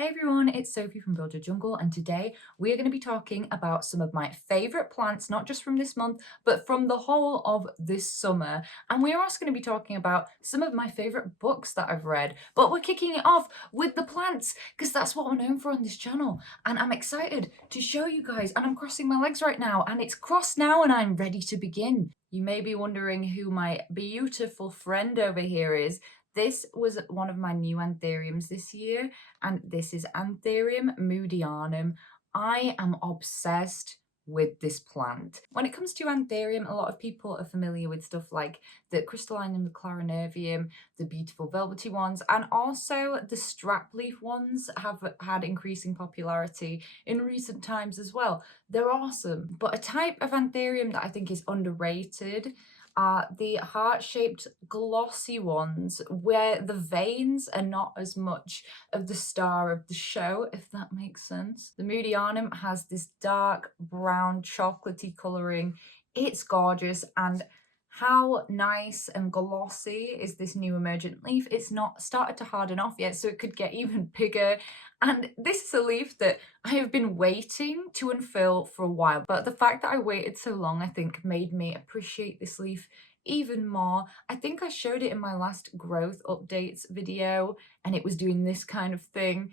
Hey everyone, it's Sophie from Build Your Jungle, and today we are going to be talking about some of my favourite plants, not just from this month, but from the whole of this summer. And we are also going to be talking about some of my favourite books that I've read. But we're kicking it off with the plants, because that's what we're known for on this channel. And I'm excited to show you guys, and I'm crossing my legs right now, and it's crossed now, and I'm ready to begin. You may be wondering who my beautiful friend over here is. This was one of my new anthuriums this year, and this is Antherium Moodum. I am obsessed with this plant. When it comes to Anthurium, a lot of people are familiar with stuff like the crystallinum, the clarinervium, the beautiful velvety ones, and also the strap leaf ones have had increasing popularity in recent times as well. They're awesome, but a type of Anthurium that I think is underrated are the heart-shaped glossy ones where the veins are not as much of the star of the show, if that makes sense. The Moodianum has this dark brown chocolatey colouring. It's gorgeous, and how nice and glossy is this new emergent leaf? It's not started to harden off yet, so it could get even bigger. And this is a leaf that I have been waiting to unfurl for a while, but the fact that I waited so long, I think, made me appreciate this leaf even more. I think I showed it in my last growth updates video, and it was doing this kind of thing.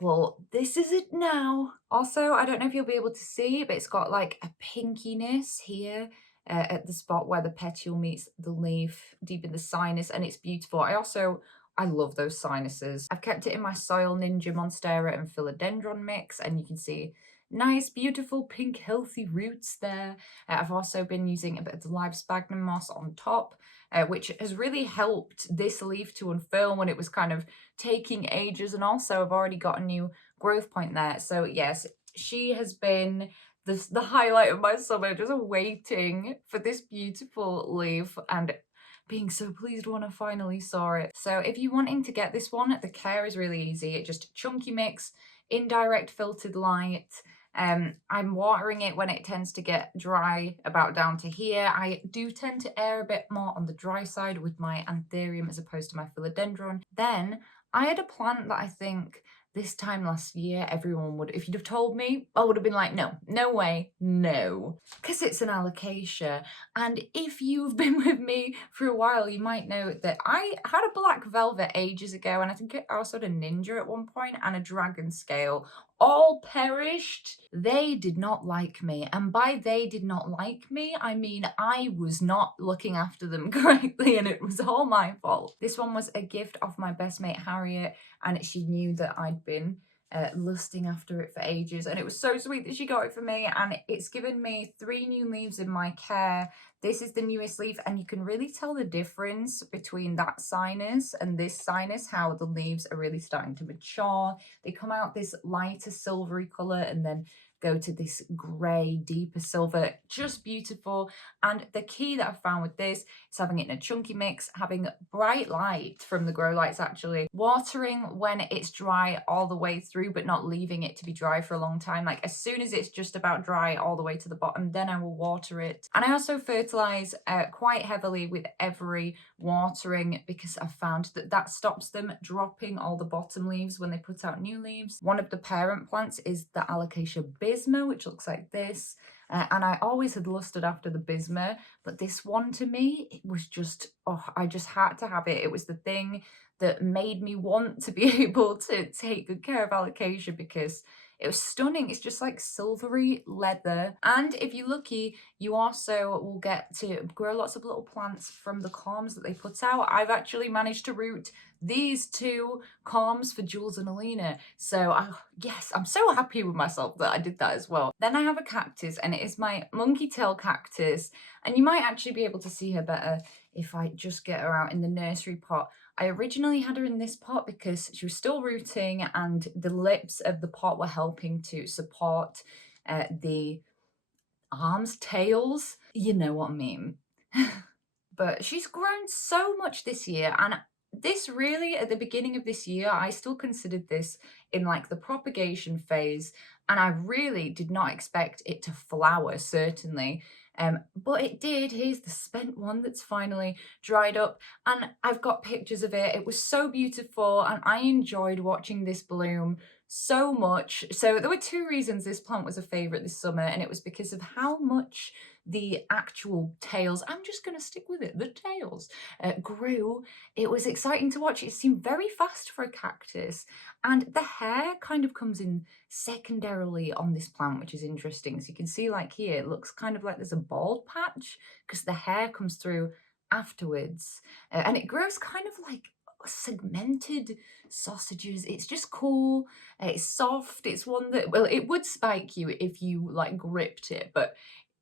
Well, this is it now. Also, I don't know if you'll be able to see, but it's got like a pinkiness here. At the spot where the petiole meets the leaf, deep in the sinus, and it's beautiful. I love those sinuses. I've kept it in my soil.ninja Monstera and philodendron mix, and you can see nice, beautiful, pink, healthy roots there. I've also been using a bit of the live sphagnum moss on top, which has really helped this leaf to unfurl when it was kind of taking ages, and also I've already got a new growth point there. So yes, she has been the highlight of my summer, just waiting for this beautiful leaf and being so pleased when I finally saw it. So if you're wanting to get this one, the care is really easy. It's just chunky mix, indirect filtered light. I'm watering it when it tends to get dry about down to here. I do tend to err a bit more on the dry side with my anthurium as opposed to my philodendron. Then I had a plant that I think this time last year, everyone would, if you'd have told me, I would have been like, no, no way, no. Because it's an alocasia. And if you've been with me for a while, you might know that I had a black velvet ages ago, and I think I also had a ninja at one point and a dragon scale. All perished. They did not like me. And by they did not like me, I mean I was not looking after them correctly, and it was all my fault. This one was a gift of my best mate Harriet, and she knew that I'd been lusting after it for ages, and it was so sweet that she got it for me, and it's given me 3 new leaves in my care. This is the newest leaf, and you can really tell the difference between that sinus and this sinus, how the leaves are really starting to mature. They come out this lighter silvery colour and then go to this grey, deeper silver. Just beautiful. And the key that I've found with this is having it in a chunky mix, having bright light from the grow lights actually, watering when it's dry all the way through, but not leaving it to be dry for a long time. Like as soon as it's just about dry all the way to the bottom, then I will water it. And I also fertilise quite heavily with every watering, because I've found that that stops them dropping all the bottom leaves when they put out new leaves. One of the parent plants is the Alocasia bisma, which looks like this. And I always had lusted after the bisma, but this one to me, it was just, oh, I just had to have it. It was the thing that made me want to be able to take good care of alocasia, because it was stunning. It's just like silvery leather. And if you're lucky, you also will get to grow lots of little plants from the corms that they put out. I've actually managed to root these 2 corms for Jules and Alina. So yes, I'm so happy with myself that I did that as well. Then I have a cactus, and it is my monkey tail cactus. And you might actually be able to see her better if I just get her out in the nursery pot. I originally had her in this pot because she was still rooting, and the lips of the pot were helping to support the arms, tails, you know what I mean. But she's grown so much this year, and this really, at the beginning of this year, I still considered this in like the propagation phase, and I really did not expect it to flower, certainly. But it did. Here's the spent one that's finally dried up, and I've got pictures of it. It was so beautiful, and I enjoyed watching this bloom so much. So there were two reasons this plant was a favorite this summer, and it was because of how much the actual tails, I'm just going to stick with it, the tails grew. It was exciting to watch. It seemed very fast for a cactus, and the hair kind of comes in secondarily on this plant, which is interesting. So you can see, like here, it looks kind of like there's a bald patch because the hair comes through afterwards, and it grows kind of like segmented sausages. It's just cool. It's soft. It's one that, well, it would spike you if you like gripped it, but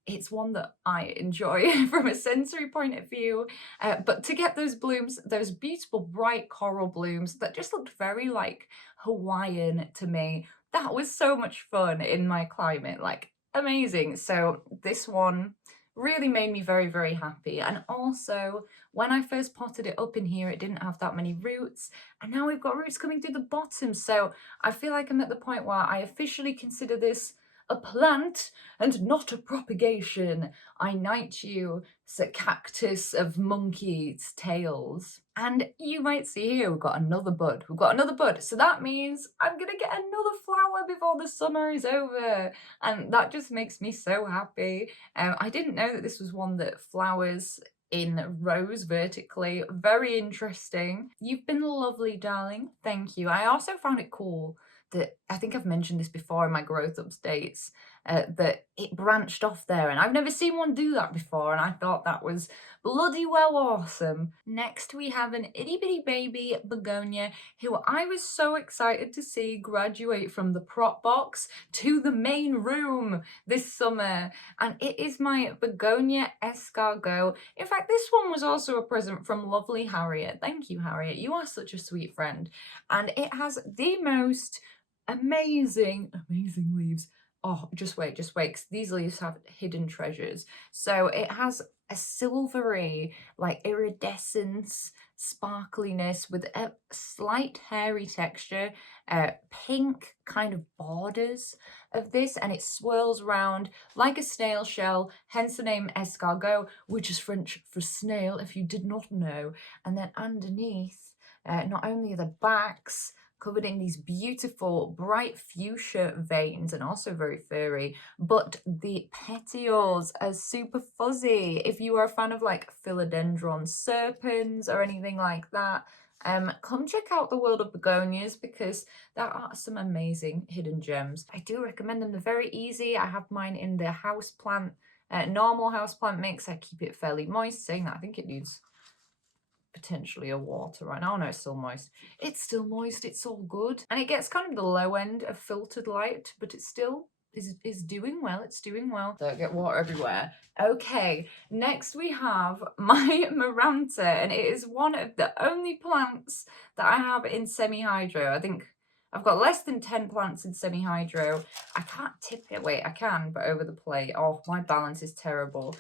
it's one that I enjoy from a sensory point of view. But to get those blooms, those beautiful bright coral blooms that just looked very like Hawaiian to me, that was so much fun in my climate, like amazing. So this one really made me very, very happy. And also, when I first potted it up in here, it didn't have that many roots, and now we've got roots coming through the bottom. So I feel like I'm at the point where I officially consider this a plant and not a propagation. I knight you, Sir Cactus of monkey's tails. And you might see here, we've got another bud. We've got another bud. So that means I'm gonna get another flower before the summer is over. And that just makes me so happy. I didn't know that this was one that flowers in rows vertically. Very interesting. You've been lovely, darling. Thank you. I also found it cool that, I think I've mentioned this before in my growth updates, that it branched off there, and I've never seen one do that before, and I thought that was bloody well awesome. Next we have an itty bitty baby begonia who I was so excited to see graduate from the prop box to the main room this summer, and it is my begonia escargot. In fact, this one was also a present from lovely Harriet. Thank you, Harriet. You are such a sweet friend. And it has the most amazing leaves. Oh, just wait, 'cause these leaves have hidden treasures. So it has a silvery, like iridescence, sparkliness with a slight hairy texture, pink kind of borders of this, and it swirls around like a snail shell, hence the name escargot, which is French for snail, if you did not know. And then underneath, not only are the backs covered in these beautiful bright fuchsia veins and also very furry, but the petioles are super fuzzy. If you are a fan of like philodendron serpens or anything like that, come check out the world of begonias because there are some amazing hidden gems. I do recommend them. They're very easy. I have mine in the houseplant, normal houseplant mix. I keep it fairly moist, saying that I think it needs potentially a water right now. No, it's still moist. It's still moist. It's all good. And it gets kind of the low end of filtered light, but it still is doing well. It's doing well. Don't get water everywhere. Okay, next we have my Moranta, and it is one of the only plants that I have in semi-hydro. I think I've got less than 10 plants in semi-hydro. I can't tip it. Wait, I can, but over the plate. Oh, my balance is terrible.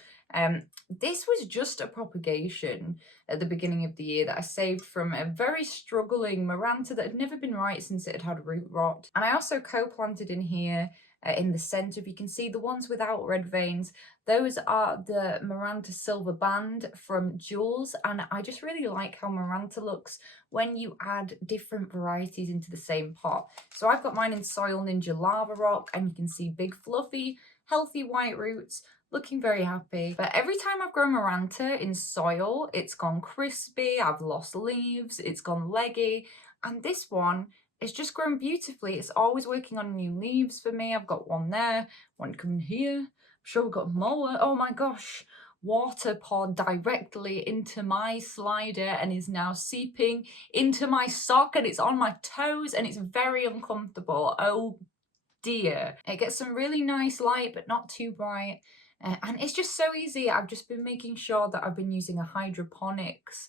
This was just a propagation at the beginning of the year that I saved from a very struggling Moranta that had never been right since it had had root rot. And I also co-planted in here in the centre. If you can see the ones without red veins, those are the Moranta Silver Band from Jules, and I just really like how Moranta looks when you add different varieties into the same pot. So I've got mine in soil.ninja lava rock, and you can see big fluffy healthy white roots, looking very happy. But every time I've grown Moranta in soil, it's gone crispy, I've lost leaves, it's gone leggy, and this one it's just grown beautifully. It's always working on new leaves for me. I've got one there, one coming here. I'm sure we've got more. Oh my gosh. Water poured directly into my slider and is now seeping into my sock, and it's on my toes and it's very uncomfortable. Oh dear. It gets some really nice light, but not too bright. And it's just so easy. I've just been making sure that I've been using a hydroponics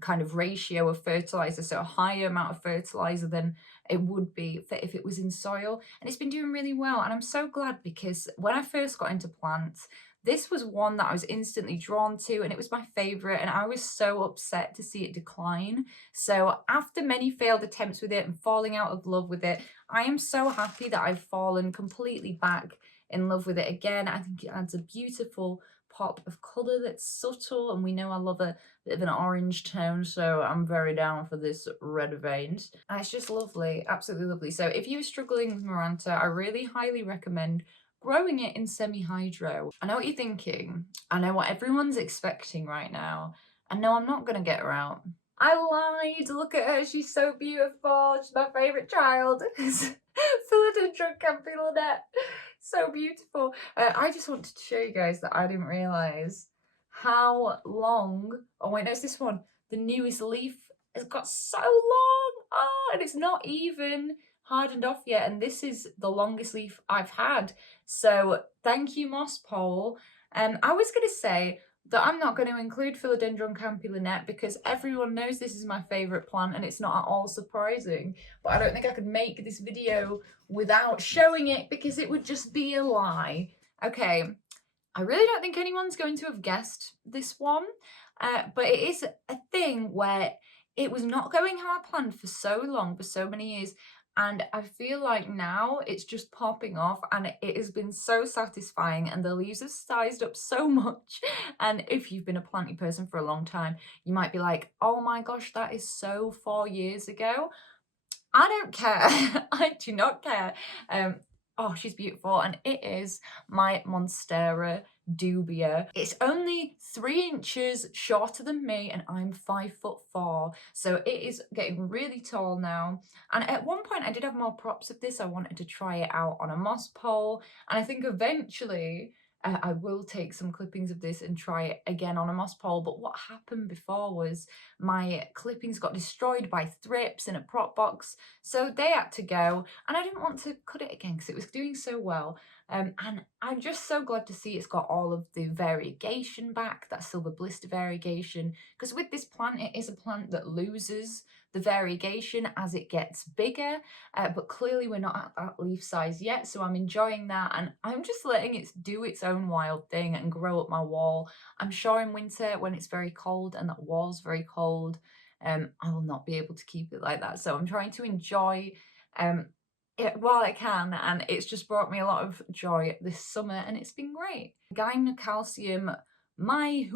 kind of ratio of fertilizer, so a higher amount of fertilizer than it would be if it was in soil, and it's been doing really well. And I'm so glad, because when I first got into plants, this was one that I was instantly drawn to, and it was my favorite, and I was so upset to see it decline. So after many failed attempts with it and falling out of love with it, I am so happy that I've fallen completely back in love with it again. I think it adds a beautiful pop of colour that's subtle, and we know I love a bit of an orange tone, so I'm very down for this red veins. And it's just lovely, absolutely lovely. So if you're struggling with Moranta, I really highly recommend growing it in semi-hydro. I know what you're thinking. I know what everyone's expecting right now. And no, I'm not gonna get her out. I lied. Look at her. She's so beautiful. She's my favourite child. Philodendron Campilonet. So beautiful. I just wanted to show you guys that I didn't realise how long. Oh wait, no, it's this one. The newest leaf has got so long. Oh, and it's not even hardened off yet. And this is the longest leaf I've had. So thank you, Moss Pole. I was going to say that I'm not going to include Philodendron Campilonet because everyone knows this is my favourite plant and it's not at all surprising. But I don't think I could make this video without showing it because it would just be a lie. Okay, I really don't think anyone's going to have guessed this one, but it is a thing where it was not going how I planned for so long, for so many years. And I feel like now it's just popping off and it has been so satisfying and the leaves have sized up so much. And if you've been a planty person for a long time, you might be like, oh my gosh, that is so 4 years ago. I don't care. I do not care. Oh, she's beautiful. And it is my Monstera Dubia. It's only 3 inches shorter than me and I'm 5'4". So it is getting really tall now. And at one point I did have more props of this. I wanted to try it out on a moss pole. And I think eventually I will take some clippings of this and try it again on a moss pole. But what happened before was my clippings got destroyed by thrips in a prop box. So they had to go. And I didn't want to cut it again because it was doing so well. And I'm just so glad to see it's got all of the variegation back, that silver blister variegation. Because with this plant, it is a plant that loses the variegation as it gets bigger, but clearly we're not at that leaf size yet, so I'm enjoying that and I'm just letting it do its own wild thing and grow up my wall. I'm sure in winter when it's very cold and that wall's very cold, I will not be able to keep it like that, so I'm trying to enjoy it while I can, and it's just brought me a lot of joy this summer and it's been great. Gaiman calcium my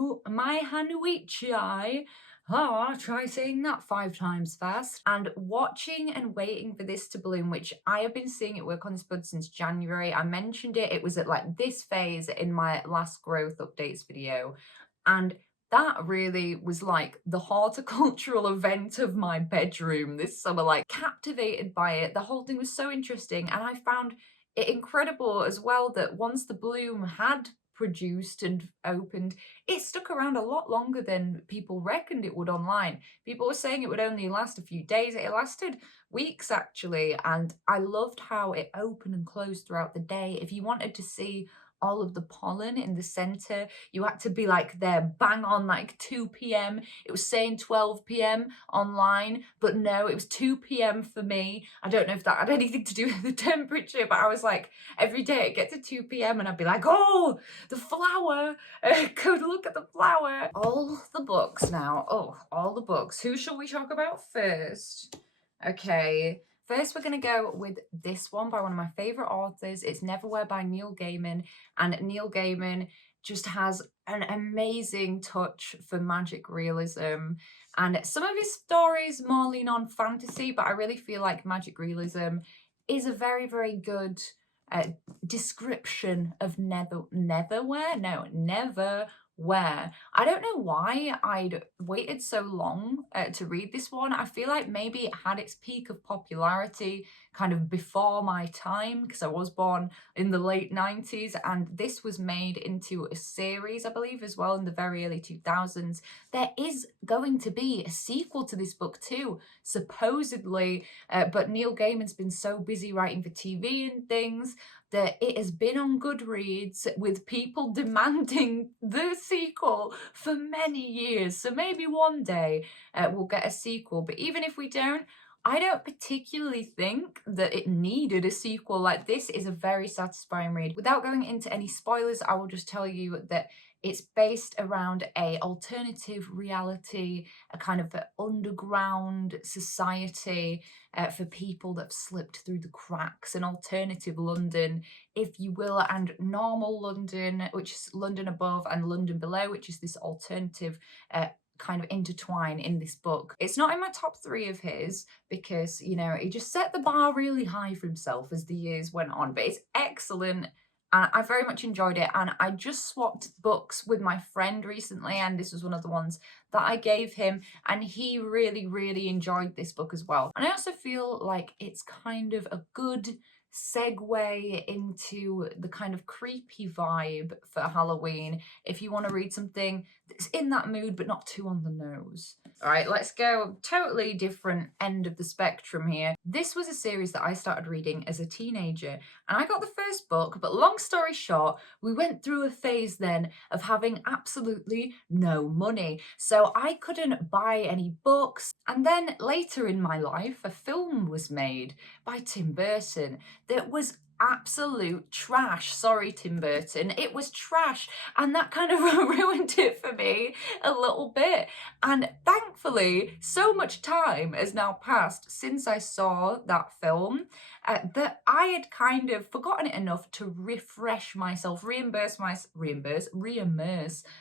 hanuichi. Oh, try saying that 5 times fast. And watching and waiting for this to bloom, which I have been seeing it work on this bud since January. I mentioned it. It was at like this phase in my last growth updates video. And that really was like the horticultural event of my bedroom this summer, like captivated by it. The whole thing was so interesting. And I found it incredible as well that once the bloom had produced and opened, it stuck around a lot longer than people reckoned it would online. People were saying it would only last a few days. It lasted weeks actually, and I loved how it opened and closed throughout the day. If you wanted to see all of the pollen in the center, you had to be like there bang on like 2 p.m. It was saying 12 p.m. online, but no, it was 2 p.m. for me. I don't know if that had anything to do with the temperature, but I was like, every day it gets to 2 p.m. and I'd be like, oh, the flower, go look at the flower. All the books now, oh, all the books. Who shall we talk about first? Okay. First, we're going to go with this one by one of my favourite authors. It's Neverwhere by Neil Gaiman. And Neil Gaiman just has an amazing touch for magic realism. And some of his stories more lean on fantasy, but I really feel like magic realism is a very, very good description of Neverwhere. I don't know why I'd waited so long to read this one. I feel like maybe it had its peak of popularity kind of before my time because I was born in the late 90s and this was made into a series, I believe, as well in the very early 2000s. There is going to be a sequel to this book too, supposedly, but Neil Gaiman's been so busy writing for TV and things that it has been on Goodreads with people demanding the sequel for many years. So maybe one day we'll get a sequel. But even if we don't, I don't particularly think that it needed a sequel. Like, this is a very satisfying read. Without going into any spoilers, I will just tell you that It's based around a alternative reality, a kind of underground society for people that have slipped through the cracks, an alternative London, if you will, and normal London, which is London above, and London below, which is this alternative kind of intertwine in this book. It's not in my top 3 of his because, you know, he just set the bar really high for himself as the years went on, but it's excellent. And I very much enjoyed it. And I just swapped books with my friend recently, and this was one of the ones that I gave him, and he really, really enjoyed this book as well. And I also feel like it's kind of a good segue into the kind of creepy vibe for Halloween if you want to read something that's in that mood but not too on the nose. All right, let's go totally different end of the spectrum here. This was a series that I started reading as a teenager, and I got the first book, but long story short, we went through a phase then of having absolutely no money, so I couldn't buy any books. And then later in my life, a film was made by Tim Burton that was absolute trash. Sorry, Tim Burton, it was trash, and that kind of ruined it for me a little bit. And thankfully, so much time has now passed since I saw that film that I had kind of forgotten it enough to refresh myself, reimmerse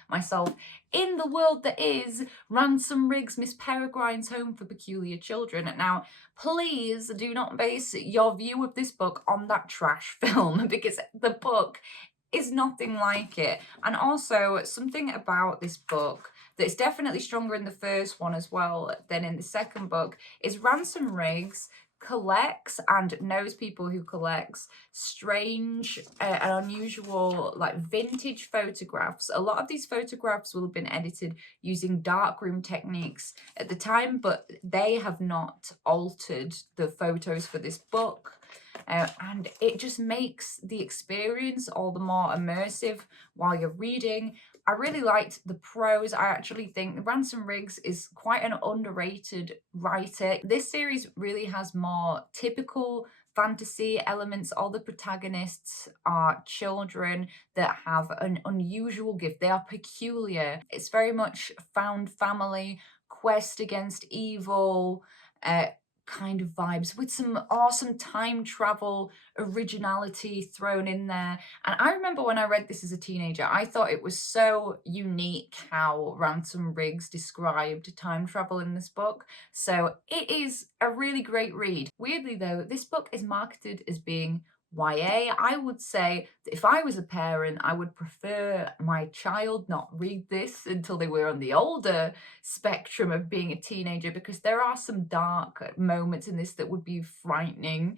myself in the world that is Ransom Riggs, Miss Peregrine's Home for Peculiar Children. Now, please do not base your view of this book on that trash film, because the book is nothing like it. And also, something about this book that's definitely stronger in the first one as well than in the second book is Ransom Riggs collects and knows people who collects strange and unusual, like, vintage photographs. A lot of these photographs will have been edited using darkroom techniques at the time, but they have not altered the photos for this book. And it just makes the experience all the more immersive while you're reading. I really liked the prose. I actually think Ransom Riggs is quite an underrated writer. This series really has more typical fantasy elements. All the protagonists are children that have an unusual gift. They are peculiar. It's very much found family, quest against evil, kind of vibes with some awesome time travel originality thrown in there. And I remember when I read this as a teenager, I thought it was so unique how Ransom Riggs described time travel in this book. So it is a really great read. Weirdly though, this book is marketed as being YA. I would say that if I was a parent, I would prefer my child not read this until they were on the older spectrum of being a teenager, because there are some dark moments in this that would be frightening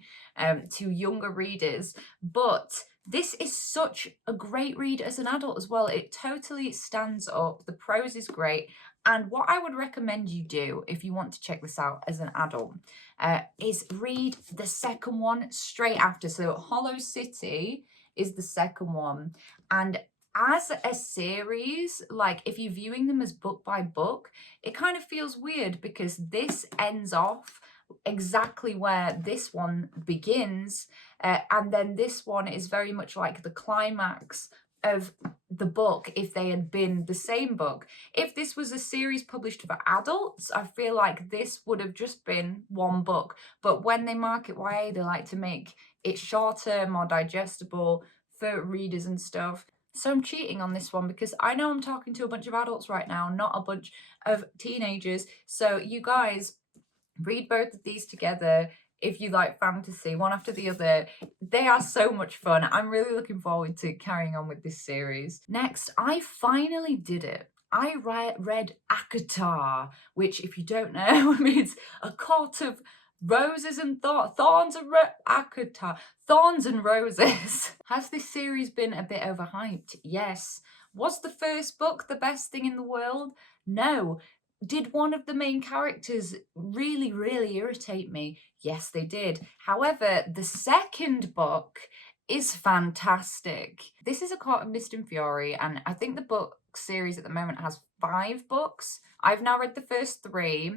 to younger readers. But this is such a great read as an adult as well. It totally stands up. The prose is great. And what I would recommend you do if you want to check this out as an adult is read the second one straight after. So Hollow City is the second one. And as a series, like if you're viewing them as book by book, it kind of feels weird because this ends off exactly where this one begins. And then this one is very much like the climax of the book if they had been the same book. If this was a series published for adults, I feel like this would have just been one book. But when they market YA, they like to make it shorter, more digestible for readers and stuff. So I'm cheating on this one because I know I'm talking to a bunch of adults right now, not a bunch of teenagers. So you guys read both of these together if you like fantasy, one after the other. They are so much fun. I'm really looking forward to carrying on with this series. Next, I finally did it. I read Akatar, which, if you don't know, means a court of roses and thorns and Akatar, thorns and roses. Has this series been a bit overhyped? Yes. Was the first book the best thing in the world? No. Did one of the main characters really, really irritate me? Yes, they did. However, the second book is fantastic. This is A Court of Mist and Fury, and I think the book series at the moment has 5 books. I've now read the first 3,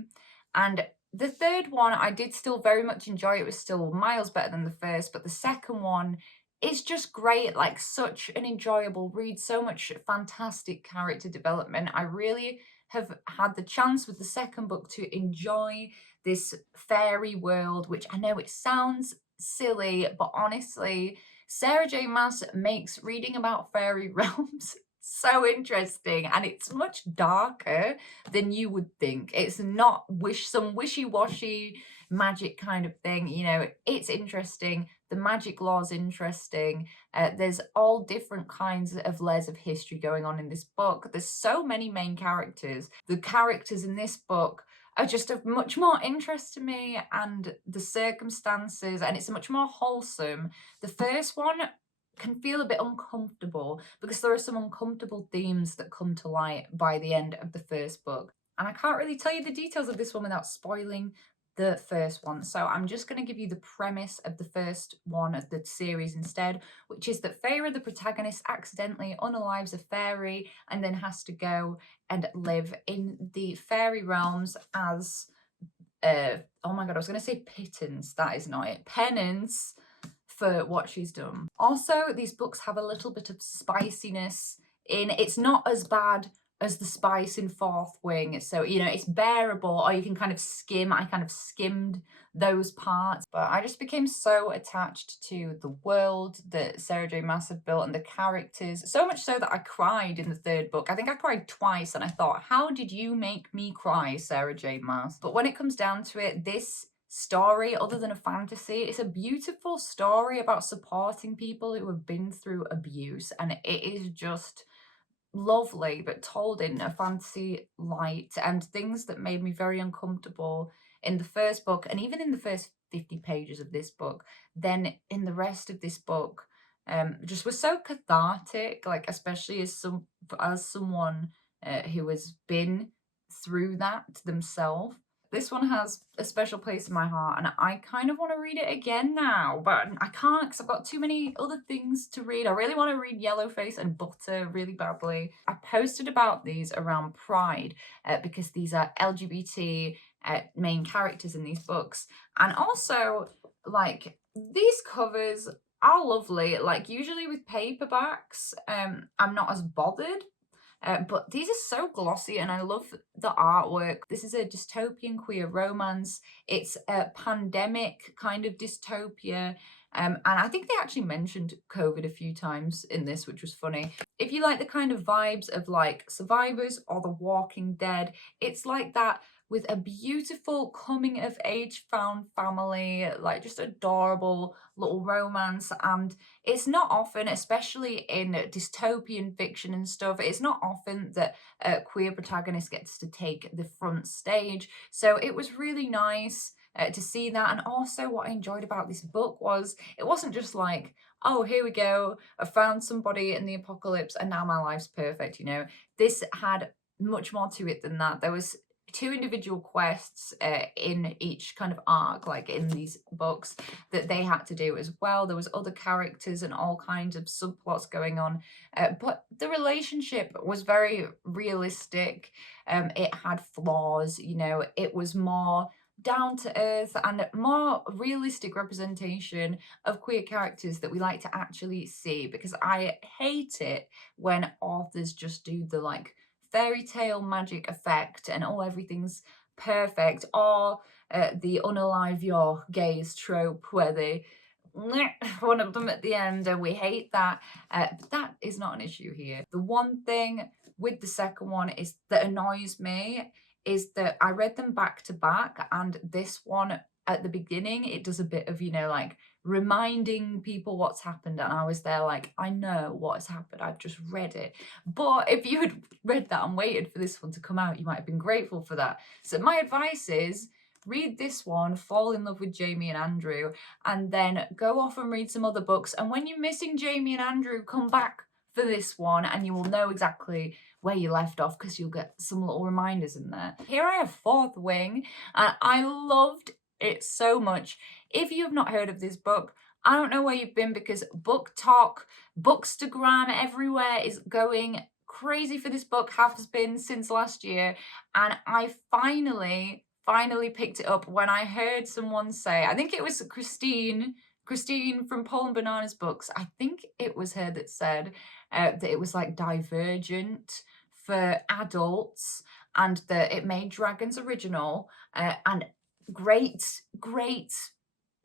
and the third one I did still very much enjoy. It was still miles better than the first, but the second one it's just great, like such an enjoyable read, so much fantastic character development. I really have had the chance with the second book to enjoy this fairy world, which I know it sounds silly, but honestly, Sarah J. Maas makes reading about fairy realms so interesting, and it's much darker than you would think. It's not some wishy-washy magic kind of thing. You know, it's interesting. The magic law is interesting. There's all different kinds of layers of history going on in this book. There's so many main characters. The characters in this book are just of much more interest to me, and the circumstances, and it's much more wholesome. The first one can feel a bit uncomfortable because there are some uncomfortable themes that come to light by the end of the first book. And I can't really tell you the details of this one without spoiling the first one. So I'm just going to give you the premise of the first one of the series instead, which is that Feyre, the protagonist, accidentally unalives a fairy and then has to go and live in the fairy realms as, oh my god, I was going to say pittance. That is not it. Penance for what she's done. Also, these books have a little bit of spiciness in. It's not as bad as the spice in Fourth Wing, so you know, it's bearable, or you can kind of skim. I kind of skimmed those parts, but I just became so attached to the world that Sarah J. Maas had built and the characters, so much so that I cried in the third book. I think I cried twice, and I thought, how did you make me cry, Sarah J. Maas? But when it comes down to it, this story, other than a fantasy, it's a beautiful story about supporting people who have been through abuse, and it is just lovely, but told in a fantasy light, and things that made me very uncomfortable in the first book, and even in the first 50 pages of this book, then in the rest of this book, just was so cathartic, like especially as someone who has been through that themselves. This one has a special place in my heart, and I kind of want to read it again now, but I can't because I've got too many other things to read. I really want to read Yellowface and Butter really badly. I posted about these around Pride because these are LGBT main characters in these books, and also like these covers are lovely. Like usually with paperbacks, I'm not as bothered. But these are so glossy, and I love the artwork. This is a dystopian queer romance. It's a pandemic kind of dystopia. And I think they actually mentioned COVID a few times in this, which was funny. If you like the kind of vibes of like Survivors or The Walking Dead, it's like that with a beautiful coming of age found family, like just adorable little romance. And it's not often, especially in dystopian fiction and stuff, it's not often that a queer protagonist gets to take the front stage. So it was really nice to see that. And also what I enjoyed about this book was it wasn't just like, oh, here we go, I found somebody in the apocalypse and now my life's perfect, you know. This had much more to it than that. There was two individual quests in each kind of arc, like in these books, that they had to do as well. There was other characters and all kinds of subplots going on, but the relationship was very realistic. It had flaws, you know. It was more down to earth and more realistic representation of queer characters that we like to actually see, because I hate it when authors just do the like fairy tale magic effect and oh, everything's perfect, or the unalive your gays trope where they one of them at the end, and we hate that. But that is not an issue here. The one thing with the second one is that annoys me is that I read them back to back, and this one at the beginning, it does a bit of, you know, like reminding people what's happened, and I was there like, I know what has happened, I've just read it. But if you had read that and waited for this one to come out, you might have been grateful for that. So my advice is read this one, fall in love with Jamie and Andrew, and then go off and read some other books, and when you're missing Jamie and Andrew, come back for this one and you will know exactly where you left off, because you'll get some little reminders in there. Here I have Fourth Wing, and I loved it so much. If you have not heard of this book, I don't know where you've been, because book talk, bookstagram everywhere is going crazy for this book, has been since last year, and I finally picked it up when I heard someone say, I think it was Christine Christine from Paul and Banana's books, I think it was her that said that it was like divergent for adults and that it made Dragons original. And great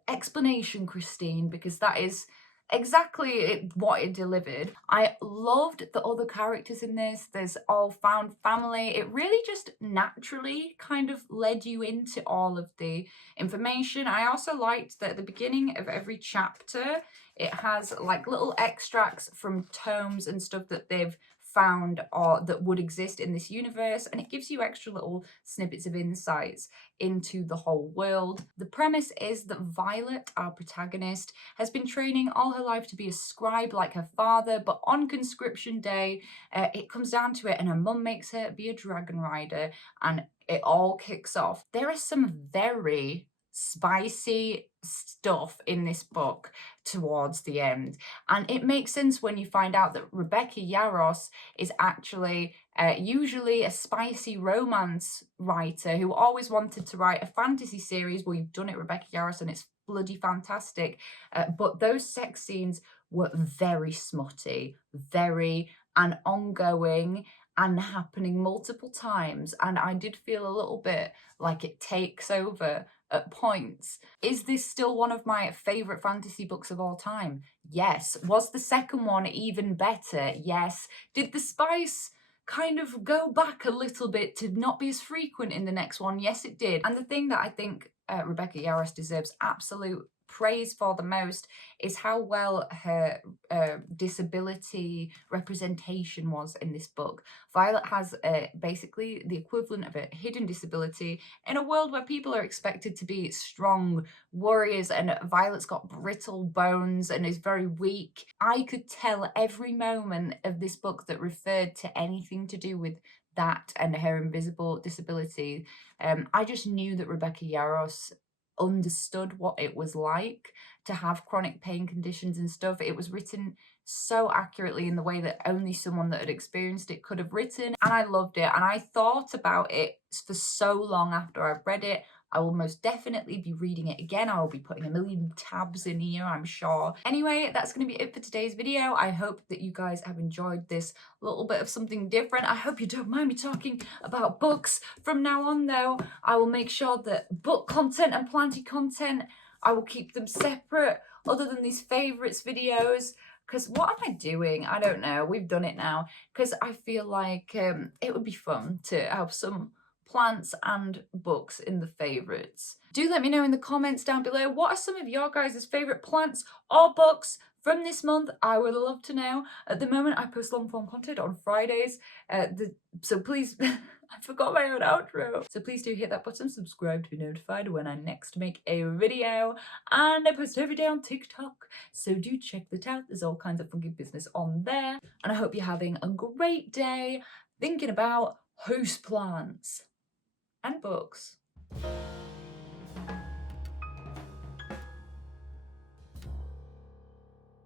explanation, Christine, because that is exactly what it delivered. I loved the other characters in this. There's all found family. It really just naturally kind of led you into all of the information. I also liked that at the beginning of every chapter, it has like little extracts from tomes and stuff that they've found or that would exist in this universe, and it gives you extra little snippets of insights into the whole world. The premise is that Violet, our protagonist, has been training all her life to be a scribe like her father, but on conscription day, it comes down to it and her mum makes her be a dragon rider, and it all kicks off. There are some very spicy stuff in this book towards the end, and it makes sense when you find out that Rebecca Yarros is actually usually a spicy romance writer who always wanted to write a fantasy series. Well, you've done it, Rebecca Yarros, and it's bloody fantastic, but those sex scenes were very smutty, very and ongoing and happening multiple times, and I did feel a little bit like it takes over at points. Is this still one of my favourite fantasy books of all time? Yes. Was the second one even better? Yes. Did the spice kind of go back a little bit to not be as frequent in the next one? Yes, it did. And the thing that I think Rebecca Yarros deserves absolute praise for the most is how well her disability representation was in this book. Violet has basically the equivalent of a hidden disability in a world where people are expected to be strong warriors, and Violet's got brittle bones and is very weak. I could tell every moment of this book that referred to anything to do with that and her invisible disability. I just knew that Rebecca Yarros understood what it was like to have chronic pain conditions and stuff. It was written so accurately in the way that only someone that had experienced it could have written, and I loved it, and I thought about it for so long after I've read it. I will most definitely be reading it again. I will be putting a million tabs in here, I'm sure. Anyway, that's going to be it for today's video. I hope that you guys have enjoyed this little bit of something different. I hope you don't mind me talking about books. From now on, though, I will make sure that book content and planty content, I will keep them separate other than these favourites videos. Because what am I doing? I don't know. We've done it now. Because I feel like it would be fun to have some plants and books in the favourites. Do let me know in the comments down below, what are some of your guys' favourite plants or books from this month? I would love to know. At the moment, I post long form content on Fridays, so please, I forgot my own outro. So please do hit that button, subscribe to be notified when I next make a video, and I post every day on TikTok, so do check that out. There's all kinds of funky business on there, and I hope you're having a great day thinking about houseplants and books.